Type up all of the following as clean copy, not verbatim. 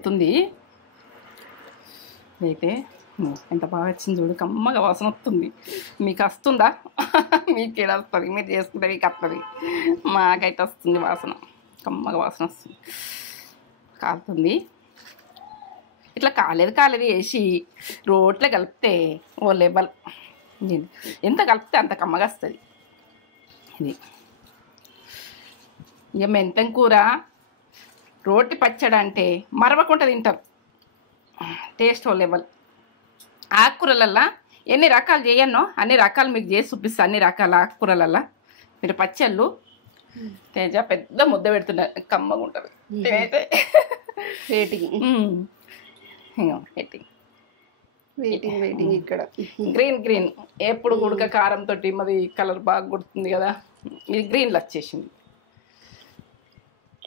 వస్తుంది అయితే ఎంత బాగా వచ్చింది చూడు, కమ్మగా వాసన వస్తుంది. మీకు వస్తుందా? మీకు ఏడ వస్తుంది, మీరు చేసుకుంటే మీకు వస్తుంది. మాకైతే వస్తుంది వాసన, కమ్మగా వాసన వస్తుంది. కాలుతుంది. ఇట్లా కాలేదు వేసి రోట్లో కలిపితే ఓ లెవెల్. ఎంత కలిపితే అంత కమ్మగా వస్తుంది. ఇది ఇక మెంతం కూర రోటి పచ్చడి అంటే మరవకుండా తింటారు. టేస్ట్ ఓ లెవెల్. ఆకుకూరలల్లా ఎన్ని రకాలు చేయన్నో అన్ని రకాలు మీకు చేసి చూపిస్తాను. అన్ని రకాల ఆకుకూరలల్లా మీరు పచ్చళ్ళు. తేజ పెద్ద ముద్ద పెడుతున్నారు, కమ్మగా ఉంటుంది. నేనైతే వెయిటింగ్ ఇక్కడ గ్రీన్ ఎప్పుడు ఉడక కారంతో మరి కలర్ బాగా గుర్తుంది కదా. ఇది గ్రీన్లో వచ్చేసింది.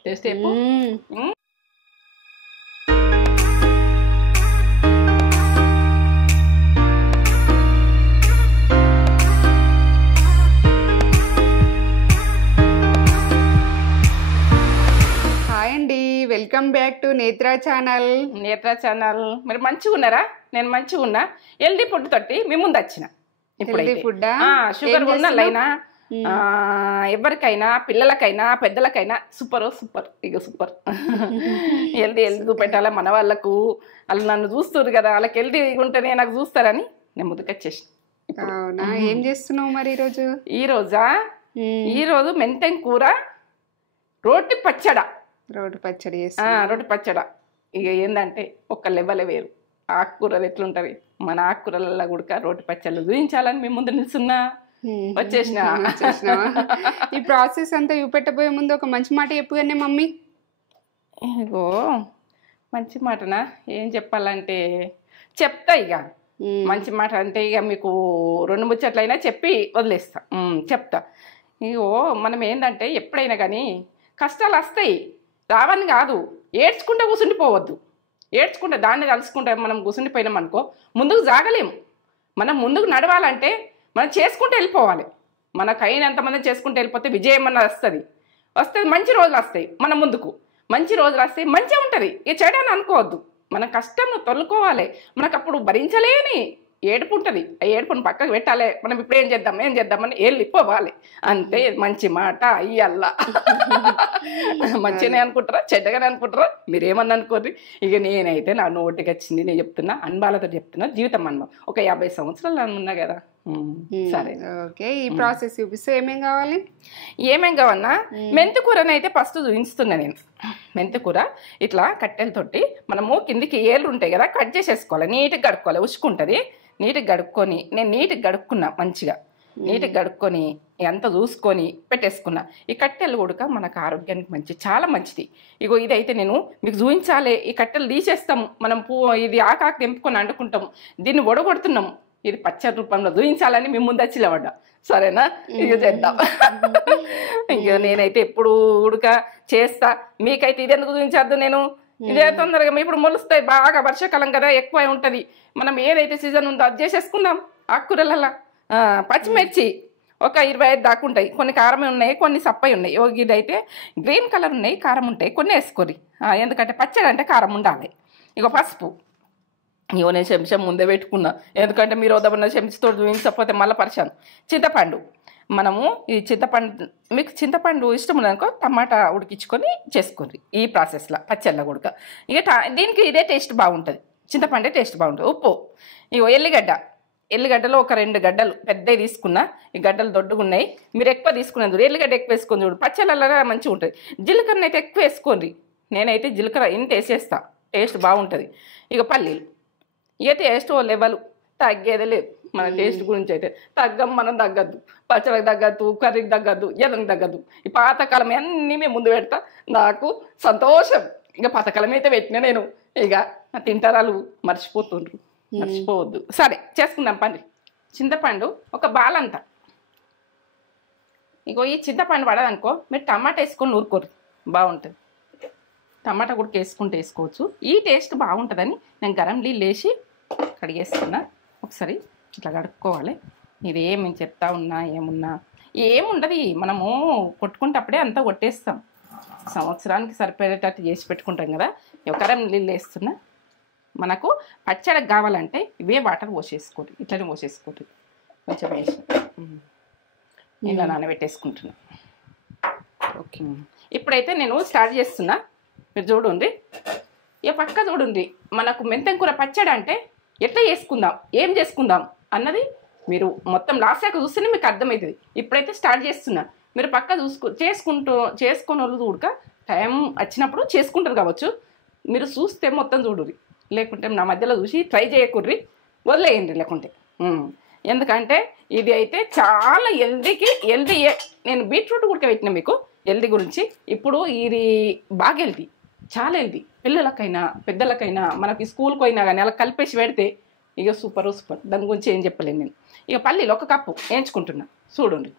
టేస్ట్ ఎప్పుడు welcome back to Netra channel. మీరు మంచిగా ఉన్నారా? నేను మంచిగా ఉన్నా. హెల్దీ ఫుడ్ తోటి మీ ముందు వచ్చిన. ఇప్పుడు షుగర్ ఉన్నలైనా ఎవరికైనా పిల్లలకైనా పెద్దలకైనా సూపర్ ఇక సూపర్. హెల్దీ చూపెట్టాలా మన వాళ్ళకు. వాళ్ళు నన్ను చూస్తారు కదా, వాళ్ళకి హెల్దీ ఉంటేనే నాకు చూస్తారని నేను ముందుకు వచ్చేసిన. అవునా? ఏం చేస్తున్నావు మరి ఈరోజు? ఈరోజు మెంతెం కూర, రోటి పచ్చడి ఇక ఏంటంటే ఒక లెవెల్ వేరు. ఆకుకూరలు ఎట్లుంటవి, మన ఆకుకూరలలో కూడా రోటి పచ్చళ్ళు చూపించాలని మీ ముందు నిల్చున్నా. వచ్చేసిన ఈ ప్రాసెస్ అంతా చూపెట్టబోయే ముందు ఒక మంచి మాట చెప్పుగానే మమ్మీ. ఇగో మంచి మాటనా? ఏం చెప్పాలంటే చెప్తా. ఇక మంచి మాట అంటే ఇక మీకు 2 ముచ్చట్లైనా చెప్పి వదిలేస్తా. చెప్తా. ఇగో మనం ఏంటంటే ఎప్పుడైనా కానీ కష్టాలు వస్తాయి, రావని కాదు. ఏడ్చుకుంటే కూర్చుండిపోవద్దు. ఏడ్చుకుంటే దాన్ని కలుసుకుంటే మనం కూర్చుండిపోయినాం అనుకో ముందుకు జాగలేము. మనం ముందుకు నడవాలంటే మనం చేసుకుంటూ వెళ్ళిపోవాలి. మనకైనంతమంది చేసుకుంటూ వెళ్ళిపోతే విజయం అన్నది వస్తుంది. మంచి రోజులు వస్తాయి మన ముందుకు. మంచి రోజులు వస్తాయి, మంచిగా ఉంటుంది. ఇక చెడని అనుకోవద్దు. మన కష్టంను తొలుకోవాలి. మనకు అప్పుడు భరించలేని ఏడుపు ఉంటుంది. ఆ ఏడుపుని పక్కకు పెట్టాలి. మనం ఇప్పుడు ఏం చేద్దామని వెళ్ళిపోవాలి. అంతే. మంచి మాట అయ్యల్లా. మంచిగానే అనుకుంటారా చెడ్డగానే అనుకుంటారా మీరేమన్నా అనుకోర్రి. ఇక నేనైతే నా నోటికి వచ్చింది నేను చెప్తున్నా, అనుభవాలతో చెప్తున్నా. జీవితం అనుభవం. ఒక 50 సంవత్సరాలు అనున్నా కదా. సరే ఓకే. ఈ ప్రాసెస్ చూపిస్తే ఏమేం కావన్నా మెంతికూరనైతే ఫస్ట్ చూపిస్తున్నా నేను. మెంతికూర ఇట్లా కట్టెలతోటి మనము కిందికి ఏళ్ళు ఉంటాయి కదా, కట్ చేసేసుకోవాలి. నీట్గా కడుక్కోవాలి. ఉసుకుంటుంది. నీట్గా కడుక్కొని నేను నీట్గా కడుక్కున్నా. మంచిగా నీట్గా కడుక్కొని అంతా చూసుకొని పెట్టేసుకున్నా. ఈ కట్టెలు కూడా మనకు ఆరోగ్యానికి మంచిది, చాలా మంచిది. ఇగో ఇదైతే నేను మీకు చూపించాలి. ఈ కట్టెలు తీసేస్తాము మనం. ఇది ఆకాకు తెంపుకొని అంటుకుంటాము. దీన్ని ఒడగొడుతున్నాము. ఇది పచ్చడి రూపంలో చూపించాలని మీ ముందు వచ్చి లేవడ్డా. సరేనా? ఇక చేద్దాం. ఇక నేనైతే ఎప్పుడు ఉడక చేస్తా. మీకైతే ఇది ఎందుకు చూపించద్దు? నేను ఇదే తొందరగా ఇప్పుడు మొలుస్తాయి. బాగా వర్షాకాలం కదా, ఎక్కువ ఉంటుంది. మనం ఏదైతే సీజన్ ఉందో అది చేసేసుకుందాం. ఆకుకూరలలో పచ్చిమిర్చి ఒక 25 దాకా ఉంటాయి. కొన్ని కారమే ఉన్నాయి, కొన్ని సప్పయి ఉన్నాయి. ఇదైతే గ్రీన్ కలర్ ఉన్నాయి, కారం ఉంటాయి. కొన్ని వేసుకోరి. ఎందుకంటే పచ్చడి అంటే కారం ఉండాలి. ఇక పసుపు ఇవో నేను చెంచా ముందే పెట్టుకున్నా. ఎందుకంటే మీరు వద్దమన్న చెంచుతో చూపించకపోతే మళ్ళీ పరిచాను. చింతపండు మనము ఈ మీకు చింతపండు ఇష్టం ఉందనుకో టమాటా ఉడికించుకొని చేసుకోండి. ఈ ప్రాసెస్లో పచ్చళ్ళ ఉడక ఇక దీనికి ఇదే టేస్ట్ బాగుంటుంది. చింతపండే టేస్ట్ బాగుంటుంది. ఉప్పు. ఇగో ఎల్లిగడ్డలో ఒక 2 గడ్డలు పెద్దవి తీసుకున్నా. ఈ గడ్డలు దొడ్డుగా ఉన్నాయి. మీరు ఎక్కువ తీసుకునేది ఎల్లిగడ్డ ఎక్కువ వేసుకొని చూడు. పచ్చళ్ళలో మంచిగా ఉంటుంది. జీలకర్ర అయితే ఎక్కువ వేసుకోండి. నేనైతే జీలకర్ర ఇంత వేసేస్తా, టేస్ట్ బాగుంటుంది. ఇక పల్లీలు. ఇక టేస్ట్ ఓ లెవెల్, తగ్గేదే లేదు. మన టేస్ట్ గురించి అయితే మనం తగ్గద్దు. పచ్చడికి తగ్గద్దు, కర్రీకి తగ్గద్దు, ఎదనికి తగ్గద్దు. ఈ పాతకాలం అన్నీ మేము ముందు పెడతా. నాకు సంతోషం. ఇక పాతకాలం అయితే పెట్టినా నేను. ఇక తింటారాలు మర్చిపోవద్దు. సరే చేసుకుందాం పండి. చింతపండు ఒక బాలంతా. ఇగో ఈ చింతపండు పడదనుకో మీరు టమాటా వేసుకొని నూరుకోరు, బాగుంటుంది. టమాటా కూడా వేసుకోవచ్చు. ఈ టేస్ట్ బాగుంటుందని నేను గరం నీళ్ళు వేసి కడిగేస్తున్నా. ఒకసారి ఇట్లా కడుక్కోవాలి. ఇది ఏమి చెప్తా ఉన్నా ఏముండదు. మనము కొట్టుకుంటప్పుడే అంతా కొట్టేస్తాం. సంవత్సరానికి సరిపోయేటట్టు చేసి పెట్టుకుంటాం కదా. కరం నీళ్ళు వేస్తున్నా. మనకు పచ్చడికి కావాలంటే ఇవే వాటర్ పోసేసుకోండి, ఇట్లనే పోసేసుకోండి. కొంచెం వేసి ఇలా నానబెట్టేసుకుంటున్నా. ఓకే, ఇప్పుడైతే నేను స్టార్ట్ చేస్తున్నా. మీరు చూడండి, పక్క చూడండి. మనకు మెంతం కూర పచ్చడి అంటే ఎట్లా చేసుకుందాం, ఏం చేసుకుందాం అన్నది మీరు మొత్తం లాస్ట్ దాకా చూస్తేనే మీకు అర్థమవుతుంది. ఇప్పుడైతే స్టార్ట్ చేస్తున్నా. మీరు పక్క చేసుకునే వాళ్ళు చూడక టైం వచ్చినప్పుడు చేసుకుంటారు కావచ్చు. మీరు చూస్తే మొత్తం చూడుర్రి, లేకుంటే నా మధ్యలో చూసి ట్రై చేయకుర్రి, వదిలేయండి లేకుంటే. ఎందుకంటే ఇది అయితే చాలా హెల్దీ. నేను బీట్రూట్ ఉడకబెట్టిన మీకు హెల్దీ గురించి. ఇప్పుడు ఇది బాగా హెల్దీ, చాలా హెల్దీ. పిల్లలకైనా పెద్దలకైనా మనకి స్కూల్కి అయినా కానీ అలా కలిపేసి పెడితే ఇక సూపర్. దాని గురించి ఏం చెప్పలేను నేను. ఇక పల్లీలు 1 కప్పు వేయించుకుంటున్నా. చూడండి,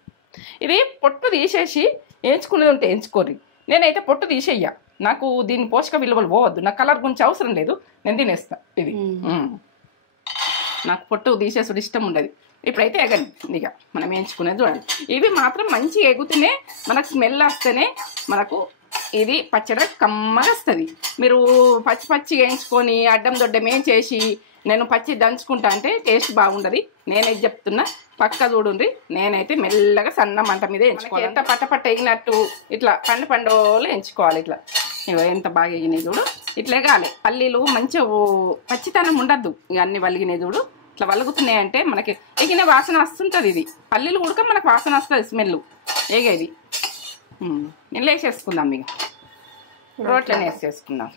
ఇది పొట్టు తీసేసి వేయించుకునేది ఉంటే వేయించుకోర్రి. నేనైతే పొట్టు తీసేయ్యా, నాకు దీని పోషక విలువలు పోవద్దు. నాకు కలర్ గురించి అవసరం లేదు, నేను తినేస్తా. ఇది నాకు పొట్టు తీసేసుడు ఇష్టం ఉండదు. ఇప్పుడైతే ఎగండి ఇక మనం వేయించుకునేది చూడండి. ఇవి మాత్రం మంచిగా ఎగుతూనే మనకు స్మెల్ వస్తేనే మనకు ఇది పచ్చడి కమ్మగా వస్తుంది. మీరు పచ్చిగా వేయించుకొని అడ్డం దొడ్డం ఏం చేసి నేను పచ్చి దంచుకుంటా అంటే టేస్ట్ బాగుండదు. నేనైతే చెప్తున్నా, పక్క చూడండి. నేనైతే మెల్లగా సన్న మంట మీద వేయించుకోవాలి. ఎంత పట్ట వేగినట్టు ఇట్లా పండులో వేయించుకోవాలి. ఇట్లా ఎంత బాగా వేగినాయి చూడు, ఇట్లా ఎగాలి. పల్లీలు మంచిగా పచ్చితనం ఉండద్దు. ఇక అన్ని వలిగినాయి చూడు, ఇట్లా వలుగుతున్నాయి అంటే మనకి ఎగిన వాసన వస్తుంటుంది. ఇది పల్లీలు ఉడక మనకు వాసన వస్తుంది, స్మెల్ ఏగేది. నీళ్ళు వేసేసుకుందాం, ఇక రోట్లోనే వేసేసుకుందాం.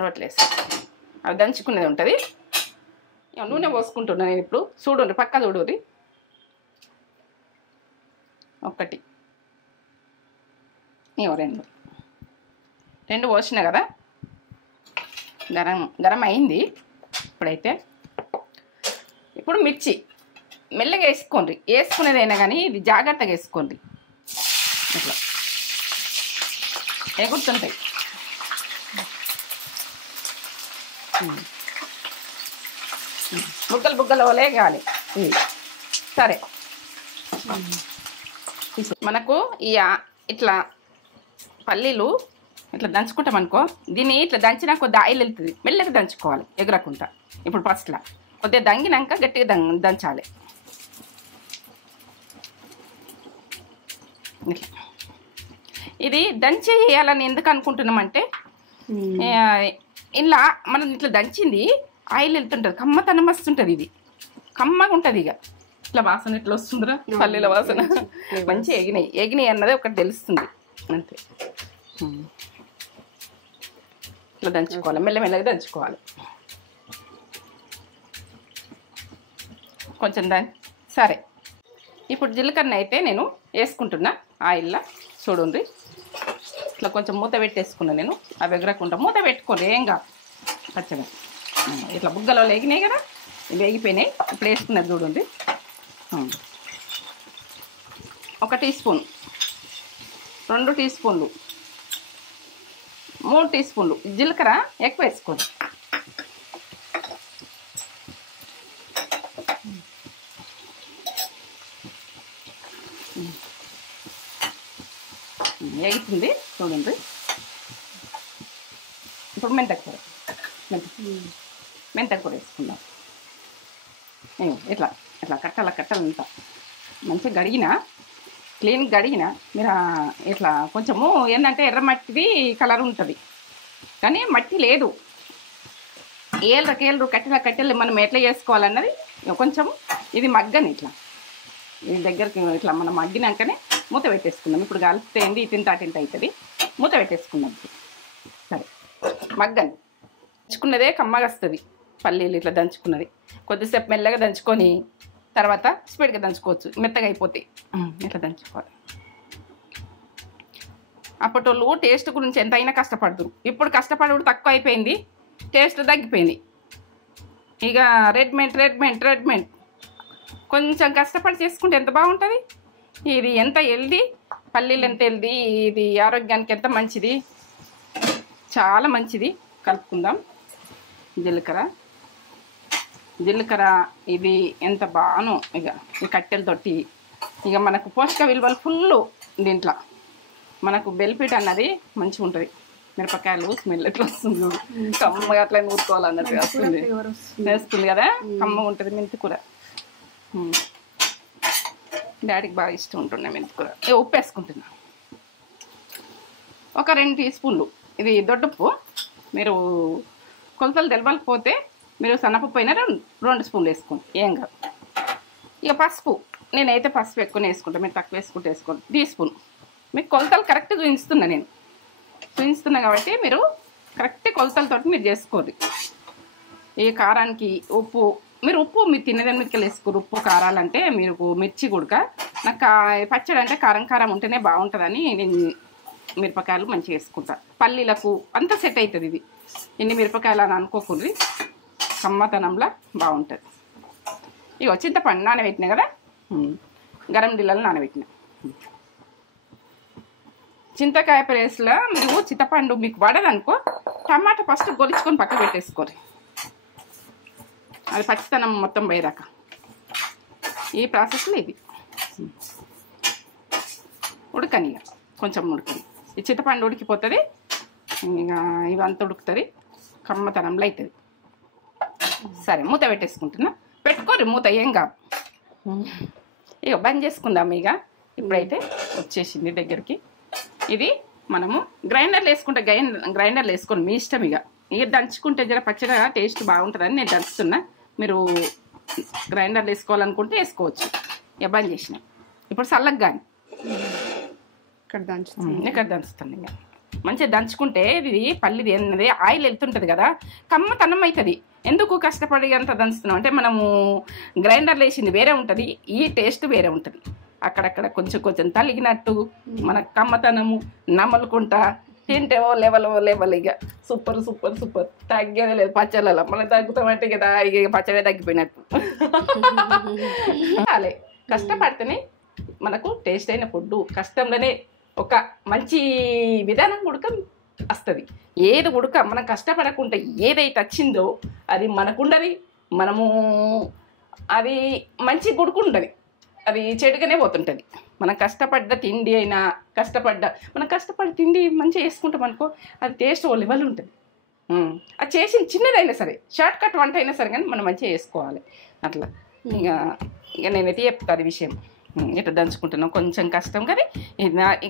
రోట్లు వేసి అవి దంచుకునేది ఉంటుంది. నూనె పోసుకుంటున్నాను నేను ఇప్పుడు. చూడండి, పక్క చూడండి. 1 2 పోసిన కదా, గరం అయింది. ఇప్పుడు మిర్చి మెల్లగా వేసుకోండి. వేసుకునేదైనా కానీ ఇది జాగ్రత్తగా వేసుకోండి. ఇట్లా ఎగురుతుంటాయి. బుగ్గలు వలే కావాలి. సరే, మనకు ఇట్లా పల్లీలు ఇట్లా దంచుకుంటాం అనుకో, దీన్ని ఇట్లా దంచినా కొద్దిగా ఆయిల్ వెళ్తుంది. మెల్లగా దంచుకోవాలి ఎగరకుండా. ఇప్పుడు ఫస్ట్లా కొద్దిగా దంగినాక గట్టిగా దంచాలి. ఇది దంచి వేయాలని ఎందుకు అనుకుంటున్నామంటే, ఇలా మనం ఇట్లా దంచింది ఆయిల్ వెళ్తుంటుంది, కమ్మతనం వస్తుంటుంది. ఇది కమ్మగా ఉంటుంది. ఇక ఇట్లా వాసన ఇట్లా వస్తుందిరా, పల్లీల వాసన. మంచిగా ఎగినాయి అన్నది ఒకటి తెలుస్తుంది అంతే. ఇట్లా దంచుకోవాలి, మెల్లమెల్లగా దంచుకోవాలి. కొంచెం సరే, ఇప్పుడు జీలకర్ర అయితే నేను వేసుకుంటున్నా ఆయిల్లో. చూడండి, ఇట్లా కొంచెం మూత పెట్టేసుకున్నా నేను. అవి ఎగరకుండా మూత పెట్టుకోండి, ఏం కాదు. పచ్చగా ఇట్లా బుగ్గలో వేగినాయి కదా, ఇవి వేగిపోయినాయి. ఇప్పుడు వేసుకున్నది చూడండి. 1 టీ స్పూన్, 2 టీ స్పూన్లు, 3 టీ స్పూన్లు జీలకర్ర ఎక్కువ వేసుకోండి. వేగుతుంది చూడండి. ఇప్పుడు మెంతకూర వేసుకుందాం. ఇట్లా ఇట్లా కట్టాలంతా మంచిగా గడిగిన, క్లీన్ గడిగిన. మీరు ఇట్లా కొంచెము ఏంటంటే ఎర్ర మట్టిది కలర్ ఉంటుంది, కానీ మట్టి లేదు. ఏళ్ళు కట్టెలు మనం ఎట్లా చేసుకోవాలన్నది కొంచెం ఇది మగ్గని ఇట్లా ఈ దగ్గరికి ఇట్లా మనం మగ్గినాకనే మూత పెట్టేసుకుందాం. ఇప్పుడు కలిపితే ఏంది ఇటింత అవుతుంది. మూత పెట్టేసుకుందాం. సరే, మగ్గని దంచుకున్నదే కమ్మగా వస్తుంది. పల్లీలు ఇట్లా దంచుకున్నది కొద్దిసేపు మెల్లగా దంచుకొని తర్వాత స్పీడ్గా దంచుకోవచ్చు, మెత్తగా అయిపోతాయి. ఇట్లా దంచుకోవాలి. అప్పటోళ్ళు టేస్ట్ గురించి ఎంతైనా కష్టపడదురు. ఇప్పుడు కష్టపడు తక్కువ అయిపోయింది, టేస్ట్ తగ్గిపోయింది. ఇక రెడ్మెంట్ కొంచెం కష్టపడి చేసుకుంటే ఎంత బాగుంటుంది. ఇది ఎంత హెల్దీ, పల్లీలు ఎంత హెల్దీ, ఇది ఆరోగ్యానికి ఎంత మంచిది, చాలా మంచిది. కలుపుకుందాం. జీలకర్ర ఇది ఎంత బాను. ఇక ఈ కట్టెలతోటి ఇక మనకు పోషక విలువలు ఫుల్ దీంట్లో. మనకు బెల్పిట్ అన్నది మంచిగా ఉంటుంది. మిరపకాయలు స్మెల్ ఎట్లా వస్తుంది చూడు, కమ్మగా అట్లా నూరుకోవాలన్నట్టుగా వస్తుంది, వేస్తుంది కదా, కమ్మగా ఉంటుంది మెంతి కూర. డాడీకి బాగా ఇష్టం ఉంటుండే మెంతి కూర. ఉప్పు వేసుకుంటున్నా, ఒక 2 టీ స్పూన్లు. ఇది దొడ్డుప్పు, మీరు కొలతలు తెలవకపోతే మీరు సన్నపప్పు అయినా 2 స్పూన్లు వేసుకోండి, ఏం కాదు. ఇక పసుపు, నేనైతే పసుపు ఎక్కువ వేసుకుంటాను, మీరు తక్కువ వేసుకుంటే వేసుకోండి. Teaspoon. మీకు కొలతలు కరెక్ట్ చూపిస్తున్నా, నేను చూపిస్తున్నా కాబట్టి మీరు కరెక్ట్ కొలతలతో మీరు చేసుకోండి. ఈ కారానికి ఉప్పు, మీరు ఉప్పు మీరు తినేదాన్ని మీకు వేసుకోరు. ఉప్పు కారాలంటే మీరు మిర్చి గుడక, నాకు పచ్చడి అంటే కారం కారం ఉంటేనే బాగుంటుందని నేను మిరపకాయలు మంచిగా వేసుకుంటా. పల్లీలకు అంతా సెట్ అవుతుంది. ఇది ఎన్ని మిరపకాయలు అని అనుకోకుండా కమ్మతనంలా బాగుంటుంది. ఇక చింతపండు నానబెట్టినా కదా, గరం నీళ్ళలో నానబెట్టిన. చింతకాయ ప్లేస్లో మీరు చింతపండు మీకు పడదనుకో, టమాటా ఫస్ట్ గొలుచుకొని పక్క పెట్టేసుకోరు, అది పచ్చితనం మొత్తం పోయేదాకా. ఈ ప్రాసెస్లో ఇది ఉడకని, కొంచెం ఉడకని. ఈ చింతపండు ఉడికిపోతుంది, ఇక ఇవంతా ఉడుకుతుంది, కమ్మతనంలో అవుతుంది. సరే మూత పెట్టేసుకుంటున్నా, పెట్టుకోరు మూత, ఏం కాదు. ఇక బంద్ చేసుకుందాం. ఇక ఇప్పుడైతే వచ్చేసింది దగ్గరికి. ఇది మనము గ్రైండర్లో వేసుకుంటే గ్రైండర్లో వేసుకోండి, మీ ఇష్టం. ఇక దంచుకుంటే జర పచ్చడి టేస్ట్ బాగుంటుందని నేను దంచుతున్నా. మీరు గ్రైండర్లో వేసుకోవాలనుకుంటే వేసుకోవచ్చు. ఇక బంద్ చేసిన. ఇప్పుడు చల్లగా కానీ ఇక్కడ దంచుతాను. ఇక మంచిగా దంచుకుంటే ఇది పల్లిది అన్నది ఆయిల్ వెళ్తుంటుంది కదా, కమ్మతనం అవుతుంది. ఎందుకు కష్టపడి అంత దంచుతున్నాం అంటే, మనము గ్రైండర్లో వేసింది వేరే ఉంటుంది, ఈ టేస్ట్ వేరే ఉంటుంది. అక్కడక్కడ కొంచెం కొంచెం తలిగినట్టు మన కమ్మతనము నమలుకుంటా తింటే ఓ లెవెల్. ఇక సూపర్ సూపర్ సూపర్, తగ్గేదే లేదు పచ్చళ్ళలో. మనం తగ్గుతామంటే కదా, ఇక పచ్చడే తగ్గిపోయినట్టు. అలే కష్టపడితేనే మనకు టేస్ట్ అయిన ఫుడ్, కష్టంలోనే ఒక మంచి విధానం ఉడక వస్తుంది. ఏది ఉడక మనం కష్టపడకుండా ఏదైతే వచ్చిందో అది మనకుండదు, మనము అది మంచి గుడుకుంటుంది, అది చెడుగానే పోతుంటుంది. మనం కష్టపడ్డ తిండి అయినా మనం కష్టపడి తిండి మంచిగా వేసుకుంటాం అనుకో, అది టేస్ట్ ఓ లెవెల్ ఉంటుంది. అది చేసిన చిన్నదైనా సరే, షార్ట్ కట్ వంట అయినా సరే, కానీ మనం మంచిగా వేసుకోవాలి అట్లా. ఇక నేనైతే చెప్తాను ఈ విషయం. ఇట్లా దంచుకుంటున్నావు కొంచెం కష్టం, కానీ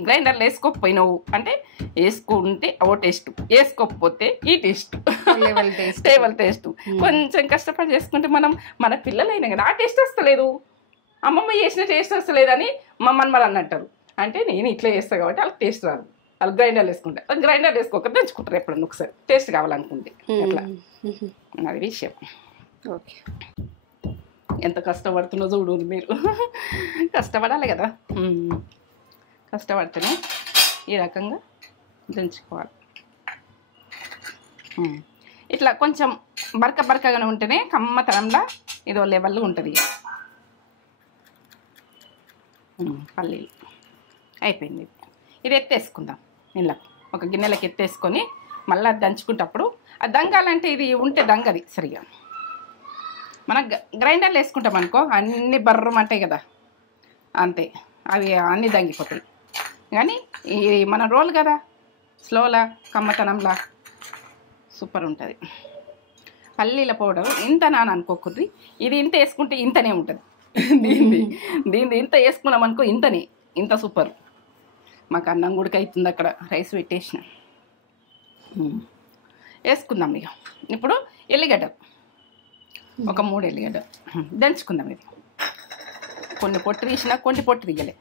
గ్రైండర్లో వేసుకోకపోయినావు అంటే వేసుకుంటే ఓ టేస్ట్, వేసుకోకపోతే ఈ టేస్ట్, టేబుల్ టేస్ట్. కొంచెం కష్టపడి చేసుకుంటే మన పిల్లలైనా కదా ఆ టేస్ట్ వస్తలేదు, అమ్మమ్మ చేసిన టేస్ట్ వస్తలేదని మమ్మల్ని అన్నట్టారు. అంటే నేను ఇట్లా చేస్తాను కాబట్టి వాళ్ళకి టేస్ట్ రాదు, వాళ్ళు గ్రైండర్లు వేసుకుంటారు. గ్రైండర్లు వేసుకోక దంచుకుంటారు ఎప్పుడన్నా ఒకసారి టేస్ట్ కావాలనుకుంటే. అట్లా అది విషయం. ఓకే, ఎంత కష్టపడుతున్నా చూడు మీరు, కష్టపడాలి కదా, కష్టపడితేనే ఈ రకంగా దంచుకోవాలి. ఇట్లా కొంచెం బరకగానే ఉంటేనే కమ్మతనంలా ఇదో లెవెల్లో ఉంటుంది. పల్లీలు అయిపోయింది. ఇది ఎత్తేసుకుందాం, ఇలా ఒక గిన్నెలకి ఎత్తేసుకొని మళ్ళీ దంచుకుంటప్పుడు అది దంగాలంటే ఇది ఉంటే దంగది సరిగా. మనం గ్రైండర్లో వేసుకుంటాం అనుకో, అన్నీ బర్రమంటాయి కదా, అంతే, అవి అన్నీ దంగిపోతాయి. కానీ ఇది మన రోల్ కదా, స్లోలా కమ్మతనంలా సూపర్ ఉంటుంది. పల్లీల పౌడరు ఇంత నాన్న అనుకోకూడదు, ఇది ఇంత వేసుకుంటే ఇంతనే ఉంటుంది. దీన్ని ఇంత వేసుకున్నాం అనుకో, ఇంత సూపర్. మాకు అన్నం గుడికి అవుతుంది, అక్కడ రైస్ పెట్టేసిన. వేసుకుందాం. ఇక ఇప్పుడు ఎల్లిగడ్డ ఒక 3 ఎల్లిగడ్డ దంచుకుందాం. ఇది కొన్ని పొట్టు తీసినా కొన్ని పొట్టు తీయలే.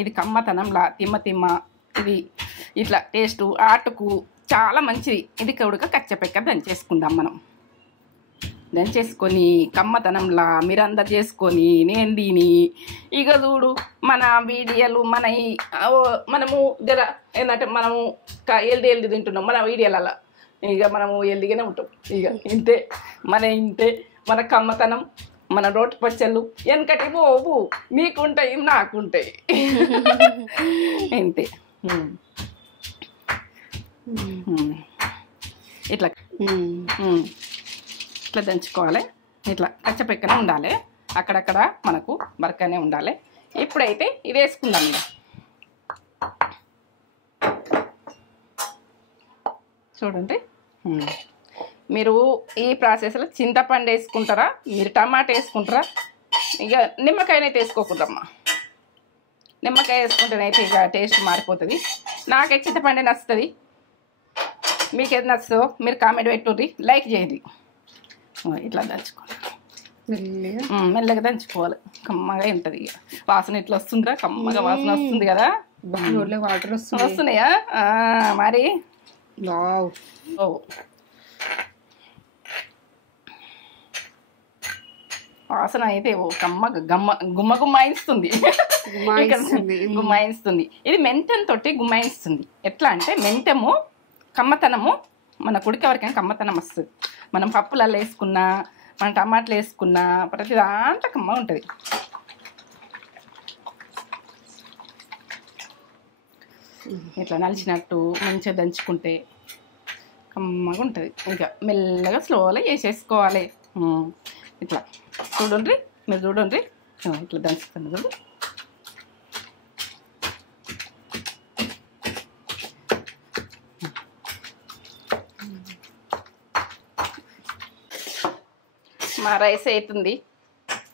ఇది కమ్మతనంలా తిమ్మ ఇది ఇట్లా టేస్టు ఆటకు చాలా మంచిది. ఇది ఉడక కచ్చపెక్క దంచేసుకుందాం. మనం దంచేసుకొని కమ్మతనంలా మీరందరు చేసుకొని నేను దీని ఇక చూడు మన వీడియోలు మనము జర ఏంటంటే మనము హెల్దీ తింటున్నాం మన వీడియోలలో. ఇక మనము హెల్దీగానే ఉంటాం. ఇక ఇంతే మన కమ్మతనం, మన రోటి పచ్చళ్ళు వెనకటి పోవు, మీకుంటాయి నాకుంటాయి. ఇంతే. ఇట్లా దంచుకోవాలి. ఇట్లా కచ్చపెక్కనే ఉండాలి, అక్కడక్కడ మనకు బరకనే ఉండాలి. ఇప్పుడైతే ఇది వేసుకుందాం. ఇక చూడండి. మీరు ఈ ప్రాసెస్లో చింతపండు వేసుకుంటారా, మీరు టమాటా వేసుకుంటారా, ఇక నిమ్మకాయనైతే వేసుకోకూడదమ్మా. నిమ్మకాయ వేసుకుంటేనైతే ఇక టేస్ట్ మారిపోతుంది. నాకైతే చింతపండు నచ్చుతుంది. మీకు ఏది నచ్చుతుందో మీరు కామెంట్ పెట్టుర్రి, లైక్ చేయండి. ఇట్లా దంచుకోవాలి, మెల్లగా దంచుకోవాలి. కమ్మగా ఉంటుంది. ఇక వాసన ఇట్లా వస్తుందిరా, కమ్మగా వాసన వస్తుంది కదా. వాటర్ వస్తున్నాయా మరి? ఓ వాసన అయితే ఓ కమ్మగా గుమ్మగుమ్మాయిస్తుంది. గుమ్మాయిస్తుంది. ఇది మెంతం తోటి గుమ్మాయిస్తుంది. ఎట్లా అంటే మెంతము కమ్మతనము మన కుడికి ఎవరికైనా కమ్మతనం వస్తుంది. మనం పప్పులలో వేసుకున్నా, మనం టమాటాలు వేసుకున్నా, ప్రతి దాంట్లో కమ్మ ఉంటుంది. ఇట్లా నలిచినట్టు మంచిగా దంచుకుంటే కమ్మగా ఉంటుంది. ఇంకా మెల్లగా స్లోలో వేసేసుకోవాలి. ఇట్లా చూడండి, మీరు చూడండి, ఇట్లా దంచుతాను చూడు. మా రైస్ అవుతుంది.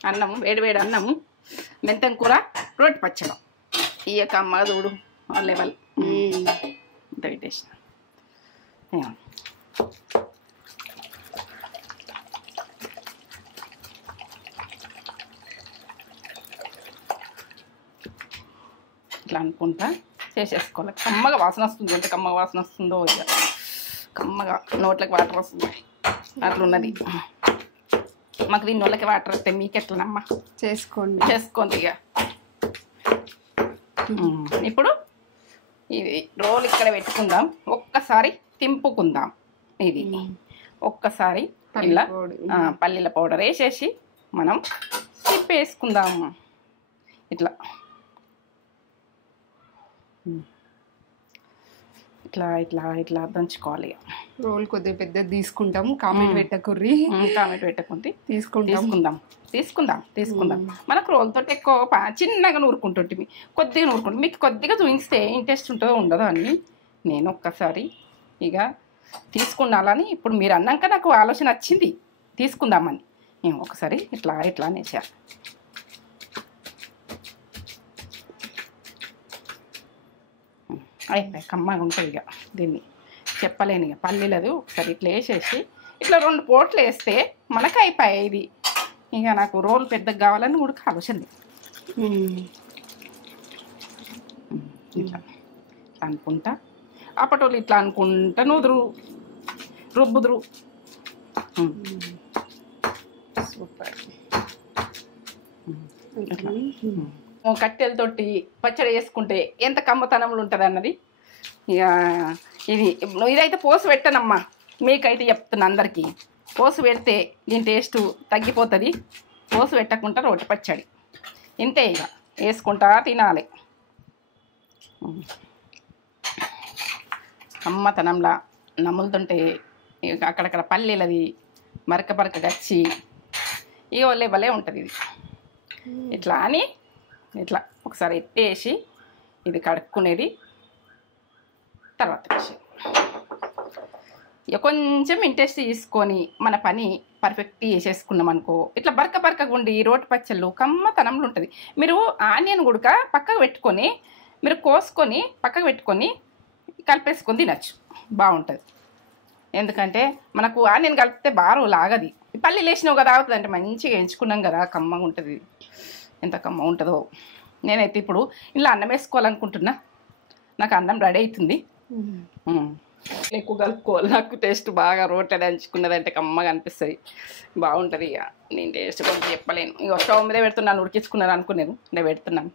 అన్నం వేడి అన్నము, మెంతం కూర, రోటి పచ్చడి. ఇక కమ్మ చూడు లెవెల్ పెట్టేసిన. ఇట్లా అనుకుంటా చేసేసుకోవాలి. కమ్మగా వాసన వస్తుంది. ఎంత కమ్మగా వాసన వస్తుందో, ఇక కమ్మగా నోట్లకి వాటర్ వస్తుంది. అట్లున్నది. మాకు దీని నోళ్ళకి వాటర్ వస్తే మీకు ఎట్లనమ్మా? చేసుకోండి ఇక. ఇప్పుడు ఇది రోల్ ఇక్కడ పెట్టుకుందాం. ఒక్కసారి తింపుకుందాం. ఇది ఒక్కసారి ఇలా పల్లీల పౌడర్ వేసేసి మనం తిప్పేసుకుందాము. ఇట్లా ఇట్లా ఇట్లా ఇట్లా దంచుకోవాలి. రోల్ కొద్దిగా పెద్దది తీసుకుంటాము. కామెంట్ పెట్టకుర్రి, కామెంట్ పెట్టుకుంటే తీసుకుందాం. మనకు రోల్తో ఎక్కువ చిన్నగా నూరుకుంటుంటే కొద్దిగా నూరుకుంటాం. మీకు కొద్దిగా చూపిస్తే ఇంట్రెస్ట్ ఉంటుందో ఉండదో అని నేను ఒక్కసారి ఇక తీసుకున్నాలని ఇప్పుడు మీరు అన్నాక నాకు ఆలోచన వచ్చింది తీసుకుందామని. నేను ఒకసారి ఇట్లా ఇట్లా నేసాను. అయిపోయి కమ్మగా ఉంటుంది. ఇక దీన్ని చెప్పలేను. ఇక పల్లీలది ఒకసారి ఇట్లా వేసేసి ఇట్లా 2 పోట్లు వేస్తే మనకు అయిపోయాయి. ఇది ఇక నాకు రోల్ పెద్దగా కావాలని కూడా ఆలోచన ఇట్లా అనుకుంటా. అప్పటోళ్ళు ఇట్లా అనుకుంటా రుబ్బుదురు. సూపర్. కట్టెలతోటి పచ్చడి చేసుకుంటే ఎంత కమ్మతనంలో ఉంటుంది అన్నది. ఇక ఇదైతే పోసి పెట్టనమ్మా, మీకైతే చెప్తున్నా అందరికీ. పోసి పెడితే దీని టేస్ట్ తగ్గిపోతుంది. పోసి పెట్టకుండా రోటి పచ్చడి ఇంతే. ఇక వేసుకుంటా తినాలి. కమ్మతనంలా నములుతుంటే ఇక అక్కడక్కడ పల్లీలది మరక గచ్చి ఇక భలే ఉంటుంది. ఇది ఇట్లా అని ఇట్లా ఒకసారి ఎత్తేసి ఇది కడుక్కునేది తర్వాత విషయం. ఇక కొంచెం ఇంట్రెస్ట్ తీసుకొని మన పని పర్ఫెక్ట్ చేసేసుకున్నాం అనుకో, ఇట్లా బరక గుండి రోటి పచ్చళ్ళు కమ్మతనంలో ఉంటుంది. మీరు ఆనియన్ గుడక పక్కకు పెట్టుకొని మీరు కోసుకొని పక్కకు పెట్టుకొని కలిపేసుకొని తినచ్చు, బాగుంటుంది. ఎందుకంటే మనకు ఆనియన్ కలిపితే బాగా లాగది. పల్లీలు వేసినావు కదా అవుతుంది అంటే మంచిగా ఎంచుకున్నాం కదా, కమ్మగా ఉంటుంది. ఎంత కమ్మ ఉంటుందో. నేనైతే ఇప్పుడు ఇలా అన్నం వేసుకోవాలనుకుంటున్నా. నాకు అన్నం రెడీ అవుతుంది. ఎక్కువ కలుపుకోవాలి. నాకు టేస్ట్ బాగా రోట దంచుకున్నదంటే కమ్మగా అనిపిస్తుంది, బాగుంటుంది. ఇక నేను టేస్ట్ కొంచెం చెప్పలేను. ఇక స్టవ్ మీదే పెడుతున్నాను, ఉడికించుకున్నాను అనుకున్నాను, నేను పెడుతున్నాను.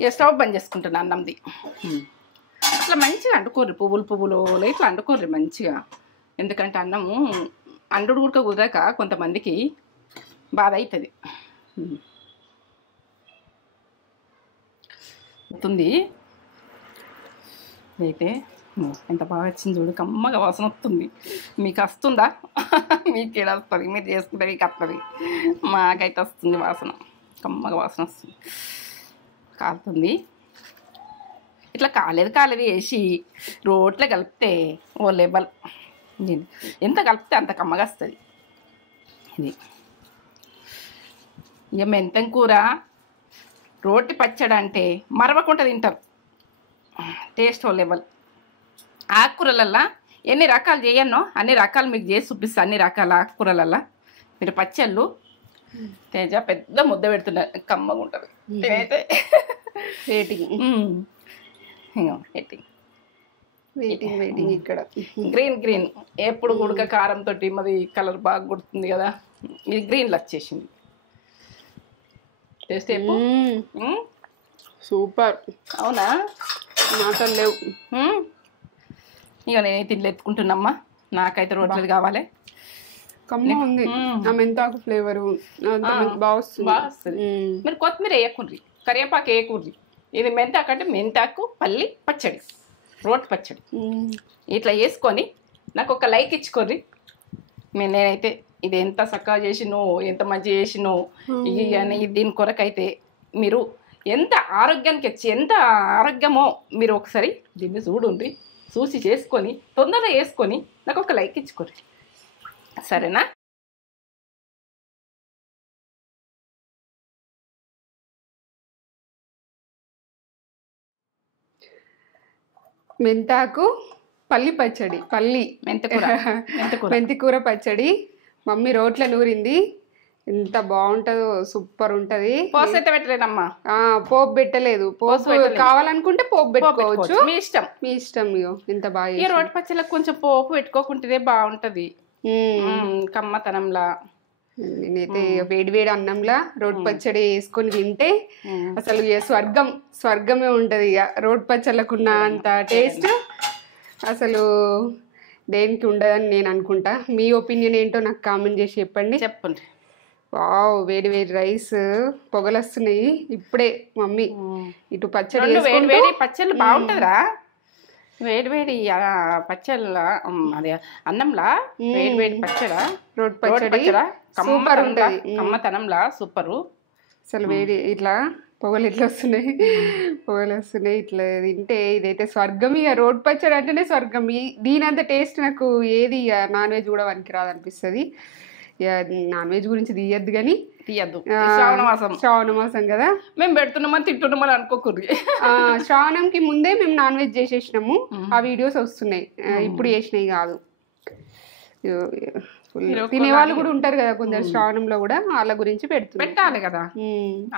ఇక స్టవ్ బంద్ చేసుకుంటున్నాను అన్నంది. ఇట్లా మంచిగా అండుకోర్రి, పువ్వులు ఇట్లా అండుకోర్రి మంచిగా. ఎందుకంటే అన్నము అండు ఉడక కుదరక కొంతమందికి బాధ అవుతుంది. అవుతుంది అయితే ఎంత బాగా వచ్చింది చూడు, కమ్మగా వాసన వస్తుంది. మీకు వస్తుందా? మీకు ఏడా వస్తుంది, మీరు చేసుకుంటే మీకు వస్తుంది. మాకైతే వస్తుంది వాసన, కమ్మగా వాసన వస్తుంది, కాలుతుంది. ఇట్లా కాలేదు వేసి రోట్లో కలిపితే ఓ లెవెల్. ఎంత కలిపితే అంత కమ్మగా వస్తుంది ఇది. ఇక మెంతం కూర రోటి పచ్చడి అంటే మరవకుండా తింటారు, టేస్ట్ ఓ లెవెల్. ఆకుకూరలల్లా ఎన్ని రకాలు చేయన్నో అన్ని రకాలు మీకు చేసి చూపిస్తాను. అన్ని రకాల ఆకుకూరలల్లా మీరు పచ్చళ్ళు. తేజ పెద్ద ముద్ద పెడుతున్నారు, కమ్మగా ఉంటుంది. నేనైతే వెయిటింగ్ ఇక్కడ గ్రీన్ ఎప్పుడు ఉడక కారంతో మరి కలర్ బాగా గుర్తుంది కదా. ఇది గ్రీన్లో వచ్చేసింది. Taste super. అవునా? మాటలు లేవు. ఇక నేనైతే ఇల్లు ఎత్తుకుంటున్నామ్మా, నాకైతే రోడ్లు కావాలి. కమ్మ ఉంది ఆ మెంతాకు ఫ్లేవరు బాగా వస్తుంది. మీరు కొత్తిమీర వేయకూర్రి, కరివేపాకు వేయకూర్రి. ఇది మెంతాకు అంటే మెంతాకు పల్లి పచ్చడి, రోటి పచ్చడి. ఇట్లా వేసుకొని నాకు ఒక లైక్ ఇచ్చుకోర్రి. నేనైతే ఇది ఎంత చక్కగా చేసినో, ఎంత మంచిగా చేసినో, అని దీని కొరకైతే మీరు ఎంత ఆరోగ్యమో మీరు ఒకసారి దీన్ని చూడండి. చూసి చేసుకొని తొందరగా వేసుకొని నాకు ఒక లైక్ ఇచ్చుకోర్రి, సరేనా? మెంతాకు పల్లి పచ్చడి, మెంతికూర పచ్చడి మమ్మీ రోట్ల నూరింది. ఎంత బాగుంటుందో, సూపర్ ఉంటది. పోసు అయితే పెట్టలేదమ్మా, పోపు పెట్టలేదు. పోపు కావాలనుకుంటే పోపు పెట్టుకోవచ్చు, మీ ఇష్టం. ఇంత బాగా ఈ రోటి పచ్చళ్ళకి కొంచెం పోపు పెట్టుకోకుంటే బాగుంటది, కమ్మతనంలా. నేనైతే వేడి అన్నంలా రోటి పచ్చడి వేసుకొని తింటే అసలు స్వర్గమే ఉంటది. ఇక రోటి పచ్చళ్ళకున్న అంత టేస్ట్ అసలు దేనికి ఉండదని నేను అనుకుంటా. మీ ఒపీనియన్ ఏంటో నాకు కామెంట్ చేసి చెప్పండి. వావ్, వేడి రైస్ పొగలొస్తున్నాయి ఇప్పుడే. మమ్మీ ఇటు పచ్చడి పచ్చళ్ళు బాగుంటుందిరా, వేడి పచ్చళ్ళ అదే అన్నంలా వేడి పచ్చడా, రోటి పచ్చడి సూపర్ ఉంటుంది. కమ్మతనంలా సూపరు. అసలు వేడి ఇట్లా పొగలు వస్తున్నాయి ఇట్లా తింటే ఇదైతే స్వర్గం. ఇక రోటి పచ్చడి అంటేనే స్వర్గం. దీనంత టేస్ట్ నాకు ఏది ఇక నాన్ వెజ్ కూడా పనికిరాదు అనిపిస్తుంది. ఇక నాన్ వెజ్ గురించి తీయద్దు కానీ శ్రావణ మాసం కదా, మేము పెడుతున్నామని తింటున్నామని అనుకోకూడదు. శ్రావణంకి ముందే మేము నాన్ వెజ్ చేసేసినాము, ఆ వీడియోస్ వస్తున్నాయి. ఇప్పుడు చేసినాయి కాదు. తినేవాళ్ళు కూడా ఉంటారు కదా కొందరు శ్రావణంలో కూడా, వాళ్ళ గురించి పెట్టాలి కదా,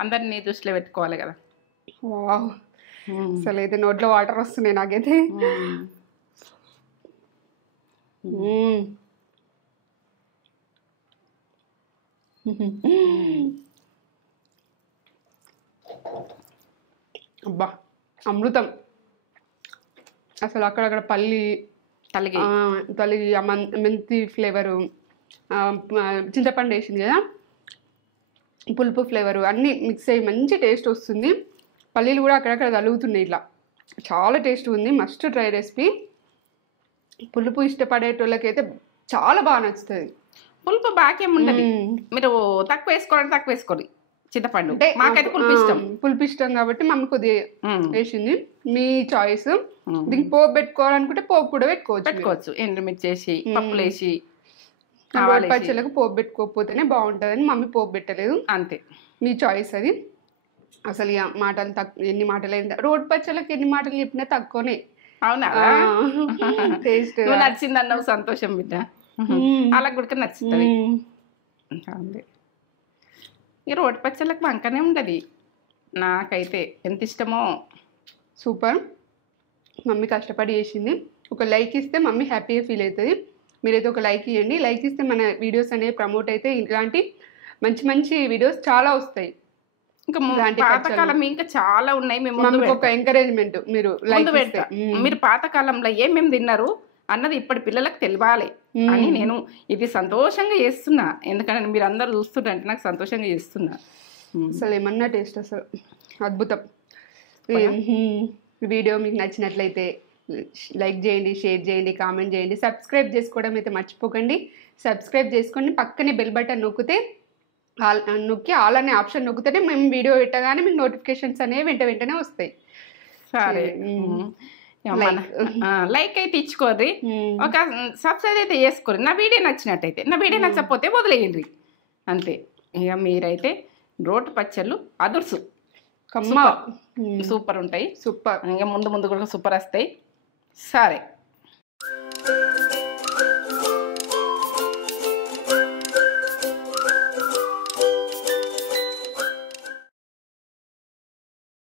అందరినీ దృష్టిలో పెట్టుకోవాలి కదా. వావ్, అసలు అయితే నోట్లో వాటర్ వస్తున్నాయి నాకైతే. అబ్బా, అమృతం అసలు. అక్కడక్కడ తలిగి మెంతి ఫ్లేవరు, చింతపండు వేసింది కదా, పులుపు ఫ్లేవరు అన్నీ మిక్స్ అయ్యి మంచి టేస్ట్ వస్తుంది. పల్లీలు కూడా అక్కడక్కడ తలుగుతున్నాయి ఇట్లా, చాలా టేస్ట్ ఉంది. Must try recipe. పులుపు ఇష్టపడేటోళ్ళకైతే చాలా బాగా నచ్చుతుంది. పులుపు బాకేముండదు, మీరు తక్కువ వేసుకోండి చింతపండు. మాకైతే పులుపు ఇష్టం కాబట్టి మమ్మీ కొద్దిగా వేసింది. మీ చాయిస్. దీనికి పోపు పెట్టుకోవాలనుకుంటే పోపు కూడా పెట్టుకోవచ్చు. ఎండుమిర్చి వేసి, పప్పులు వేసి. పచ్చళ్ళకు పోపు పెట్టుకోకపోతేనే బాగుంటుందని మమ్మీ పోపు పెట్టలేదు, అంతే. మీ చాయిస్ అది. అసలు మాటలు ఎన్ని మాటలు అయింది రోడ్ పచ్చళ్ళకి, ఎన్ని మాటలు చెప్పినా తక్కువనే. అవునా? టేస్ట్ నచ్చింది అన్నావు, సంతోషం బిడ్డ. అలా కూడా నచ్చుతుంది. ఈ రోటి పచ్చళ్ళకి వంకనే ఉండదు. నాకైతే ఎంత ఇష్టమో. సూపర్. మమ్మీ కష్టపడి చేసింది. ఒక లైక్ ఇస్తే మమ్మీ హ్యాపీగా ఫీల్ అవుతుంది. మీరైతే ఒక లైక్ ఇవ్వండి. లైక్ ఇస్తే మన వీడియోస్ అనేవి ప్రమోట్ అయితే ఇలాంటి మంచి మంచి వీడియోస్ చాలా వస్తాయి. ఇంకా పాతకాలం ఇంకా చాలా ఉన్నాయి. మేము ఒక ఎంకరేజ్మెంట్. మీరు పాతకాలంలో ఏమేమి తిన్నారు అన్నది ఇప్పటి పిల్లలకు తెలియాలి అని నేను ఇది సంతోషంగా చేస్తున్నా. ఎందుకంటే మీరు అందరు చూస్తుంటే నాకు సంతోషంగా చేస్తున్నా. అసలు ఏమన్నా టేస్ట్ అసలు అద్భుతం. వీడియో మీకు నచ్చినట్లయితే లైక్ చేయండి, షేర్ చేయండి, కామెంట్ చేయండి, సబ్స్క్రైబ్ చేసుకోవడం అయితే మర్చిపోకండి. సబ్స్క్రైబ్ చేసుకొని పక్కనే బెల్ బటన్ నొక్కితే ఆల్ అనే ఆప్షన్ నొక్కితేనే మేము వీడియో పెట్టగానే మీకు నోటిఫికేషన్స్ అనేవి వెంటనే వస్తాయి. సరే లైక్ అయితే ఇచ్చుకోర్రి, ఒక సబ్స్క్రైబ్ అయితే చేసుకోర్రి. నా వీడియో నచ్చినట్టయితే, నా వీడియో నచ్చకపోతే వదిలేయండి అంతే. ఇక మీరైతే రోటి పచ్చళ్ళు అదుర్సు సూపర్ ఉంటాయి. సూపర్. ఇంకా ముందు కూడా సూపర్ వస్తాయి. సరే.